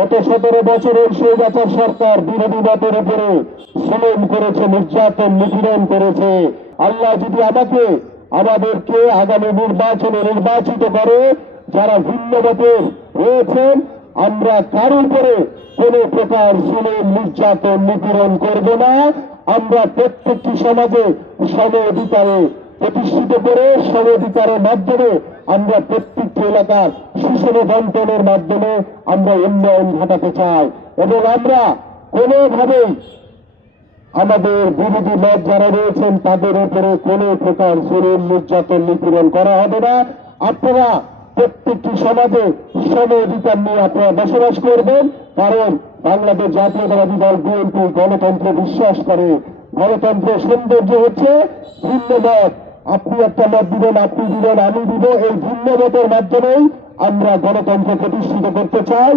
গত 17 বছরের স্বৈরাচার সরকার বিরোধী মতের উপরে জুলুম করেছে, নির্যাতন নিপীড়ন করেছে। আল্লাহ যদি আমাদেরকে আগামী নির্বাচনে নির্বাচিত করে, যারা ভিন্ন মতের রয়েছেন, আমরা কারো উপরে কোন প্রকার জুলুম নির্যাতন নিপীড়ন করব না। আমরা প্রত্যেকটি সমাজে সম অধিকারে প্রতিষ্ঠিত করে সম অধিকারের মাধ্যমে আমরা প্রত্যেকটি এলাকার সুষম বন্টনের মাধ্যমে আমরা উন্নয়ন ঘটাতে চাই, এবং আমরা কোনোভাবেই আমাদের বিরোধী মত যারা রয়েছেন তাদের উপরে কোন প্রকার জুলুম নির্যাতন নিপীড়ন করা হবে না। আপনারা প্রত্যেকটি সমাজে সম অধিকার নিয়ে আপনারা বসবাস করবেন, কারণ বাংলাদেশ জাতীয়তাবাদী দল বিএনপি গণতন্ত্রে বিশ্বাস করে। গণতন্ত্রের সৌন্দর্য হচ্ছে ভিন্ন মত, আপনি একটা মত দিবেন, আপনি দিবেন, আমি দিব, এই ভিন্ন মতের মাধ্যমেই আমরা গণতন্ত্র প্রতিষ্ঠিত করতে চাই।